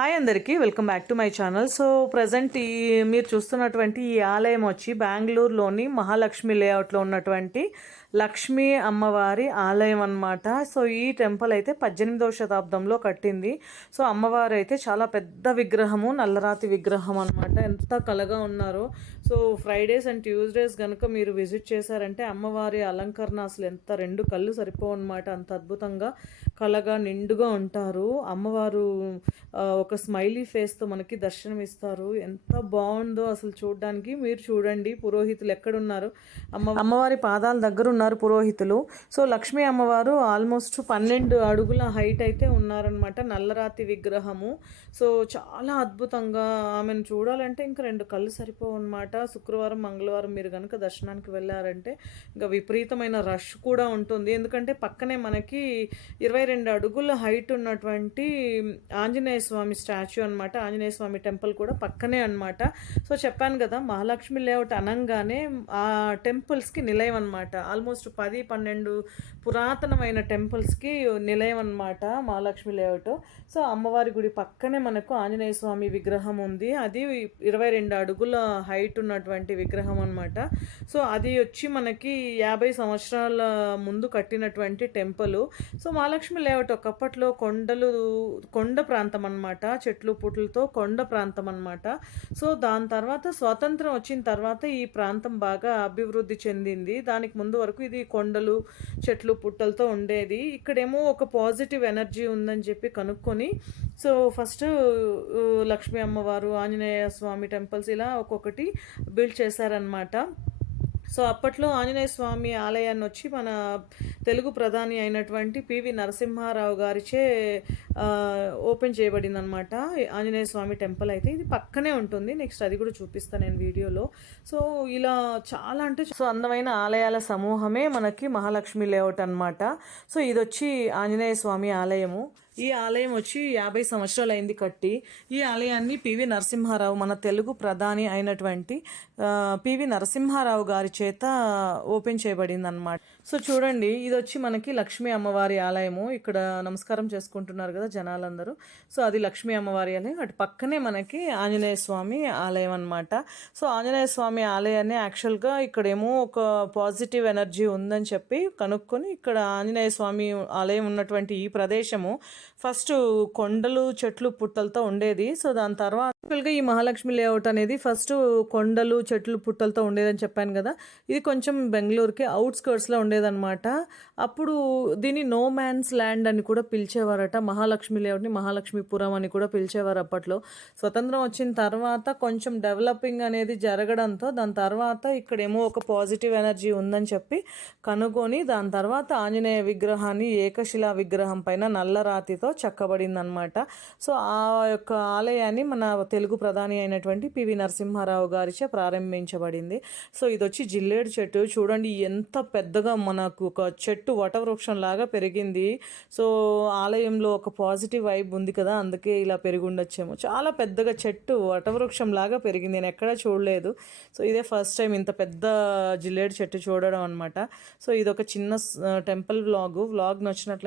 Hi అందరికీ welcome back to my channel. So present ఈ మీరు చూస్తున్నటువంటి ఈ ఆలయం వచ్చి బెంగళూరులోని మహాలక్ష్మి లేఅవుట్లో ఉన్నటువంటి లక్ష్మీ అమ్మవారి ఆలయం అన్నమాట. సో ఈ టెంపుల్ అయితే పద్దెనిమిదవ శతాబ్దంలో కట్టింది. సో అమ్మవారు అయితే చాలా పెద్ద విగ్రహము నల్లరాతి విగ్రహం అనమాట ఎంత కలగా ఉన్నారో. సో ఫ్రైడేస్ అండ్ ట్యూస్డేస్ కనుక మీరు విజిట్ చేశారంటే అమ్మవారి అలంకరణ అసలు ఎంత రెండు కళ్ళు సరిపోవన్నమాట అంత అద్భుతంగా కలగా నిండుగా ఉంటారు. అమ్మవారు ఒక స్మైలీ ఫేస్తో మనకి దర్శనం ఇస్తారు ఎంత బాగుందో అసలు చూడడానికి. మీరు చూడండి పురోహితులు ఎక్కడున్నారు? అమ్మ అమ్మవారి పాదాల దగ్గర ఉన్నారు పురోహితులు. సో లక్ష్మీ అమ్మవారు ఆల్మోస్ట్ పన్నెండు అడుగుల హైట్ అయితే ఉన్నారనమాట నల్లరాతి విగ్రహము. సో చాలా అద్భుతంగా ఆమెను చూడాలంటే ఇంకా రెండు కళ్ళు సరిపోవు అనమాట శుక్రవారం మంగళవారం మీరు కనుక దర్శనానికి వెళ్ళారంటే ఇంకా విపరీతమైన రష్ కూడా ఉంటుంది. ఎందుకంటే పక్కనే మనకి ఇరవై రెండు అడుగుల హైట్ ఉన్నటువంటి ఆంజనేయ స్వామి స్టాచ్యూ అనమాట ఆంజనేయ స్వామి టెంపుల్ కూడా పక్కనే అనమాట సో చెప్పాను కదా మహాలక్ష్మి లేఅవుట్ అనగానే ఆ టెంపుల్స్కి నిలయం అనమాట ఆల్మోస్ట్ పది పన్నెండు పురాతనమైన టెంపుల్స్కి నిలయం అనమాట మహాలక్ష్మి లేఅవుట్. సో అమ్మవారి గుడి పక్కనే మనకు ఆంజనేయ స్వామి విగ్రహం ఉంది. అది ఇరవై రెండు అడుగుల హైట్ ఉన్నటువంటి విగ్రహం అనమాట సో అది వచ్చి మనకి యాభై సంవత్సరాల ముందు కట్టినటువంటి టెంపుల్. సో మహాలక్ష్మి లేఅవుట్ ఒకప్పట్లో కొండలు కొండ ప్రాంతం అనమాట చెట్లు పుట్లతో కొండ ప్రాంతం అనమాట సో దాని తర్వాత స్వాతంత్రం వచ్చిన తర్వాత ఈ ప్రాంతం బాగా అభివృద్ధి చెందింది. దానికి ముందు వరకు ఇది కొండలు చెట్లు పుట్టలతో ఉండేది. ఇక్కడేమో ఒక పాజిటివ్ ఎనర్జీ ఉందని చెప్పి కనుక్కొని సో ఫస్ట్ లక్ష్మీ అమ్మవారు ఆంజనేయ స్వామి టెంపుల్స్ ఇలా ఒక్కొక్కటి బిల్డ్ చేశారనమాట సో అప్పట్లో ఆంజనేయ స్వామి ఆలయాన్ని వచ్చి మన తెలుగు ప్రధాని అయినటువంటి పివి నరసింహారావు గారిచే ఓపెన్ చేయబడింది అనమాట ఆంజనేయ స్వామి టెంపుల్ అయితే ఇది పక్కనే ఉంటుంది. నెక్స్ట్ అది కూడా చూపిస్తాను నేను వీడియోలో. సో ఇలా చాలా అంటే సో అందమైన ఆలయాల సమూహమే మనకి మహాలక్ష్మి లేఅవుట్ అనమాట సో ఇది వచ్చి ఆంజనేయ స్వామి ఆలయము. ఈ ఆలయం వచ్చి యాభై సంవత్సరాలు అయింది కట్టి. ఈ ఆలయాన్ని పివి నరసింహారావు మన తెలుగు ప్రధాని అయినటువంటి పివి నరసింహారావు గారి చేత ఓపెన్ చేయబడింది అనమాట సో చూడండి ఇది వచ్చి మనకి లక్ష్మీ అమ్మవారి ఆలయము. ఇక్కడ నమస్కారం చేసుకుంటున్నారు కదా జనాలందరూ. సో అది లక్ష్మీ అమ్మవారి ఆలయం. అటు పక్కనే మనకి ఆంజనేయ స్వామి ఆలయం అనమాట సో ఆంజనేయ స్వామి ఆలయాన్ని యాక్చువల్గా ఇక్కడేమో ఒక పాజిటివ్ ఎనర్జీ ఉందని చెప్పి కనుక్కొని ఇక్కడ ఆంజనేయ స్వామి ఆలయం ఉన్నటువంటి ఈ ప్రదేశము ఫస్ట్ కొండలు చెట్లు పుట్టలతో ఉండేది. సో దాని తర్వాత యాక్చువల్గా ఈ మహాలక్ష్మి లేఅవుట్ అనేది ఫస్ట్ కొండలు చెట్లు పుట్టలతో ఉండేదని చెప్పాను కదా. ఇది కొంచెం బెంగళూరుకి అవుట్స్కర్ట్స్లో ఉండేదన్నమాట. అప్పుడు దీన్ని నో మ్యాన్స్ ల్యాండ్ అని కూడా పిలిచేవారట. మహాలక్ష్మి లేఅవుట్ని మహాలక్ష్మీపురం అని కూడా పిలిచేవారు అప్పట్లో. స్వతంత్రం వచ్చిన తర్వాత కొంచెం డెవలపింగ్ అనేది జరగడంతో దాని తర్వాత ఇక్కడేమో ఒక పాజిటివ్ ఎనర్జీ ఉందని చెప్పి కనుగొని దాని తర్వాత ఆంజనేయ విగ్రహాన్ని ఏకశిలా విగ్రహం పైన నల్ల రాతి చెక్కబడింది అనమాట సో ఆ యొక్క ఆలయాన్ని మన తెలుగు ప్రధాని అయినటువంటి పివి నరసింహారావు గారిచే ప్రారంభించబడింది. సో ఇది వచ్చి జిల్లేడు చెట్టు. చూడండి ఎంత పెద్దగా మనకు ఒక చెట్టు వటవృక్షం లాగా పెరిగింది. సో ఆలయంలో ఒక పాజిటివ్ వైబ్ ఉంది కదా అందుకే ఇలా పెరిగి ఉండొచ్చేమో చాలా పెద్దగా చెట్టు వటవృక్షం లాగా పెరిగింది. నేను ఎక్కడా చూడలేదు. సో ఇదే ఫస్ట్ టైం ఇంత పెద్ద జిల్లేడు చెట్టు చూడడం అనమాట సో ఇది ఒక చిన్న టెంపుల్ వ్లాగ్. వ్లాగ్ నచ్చినట్లయితే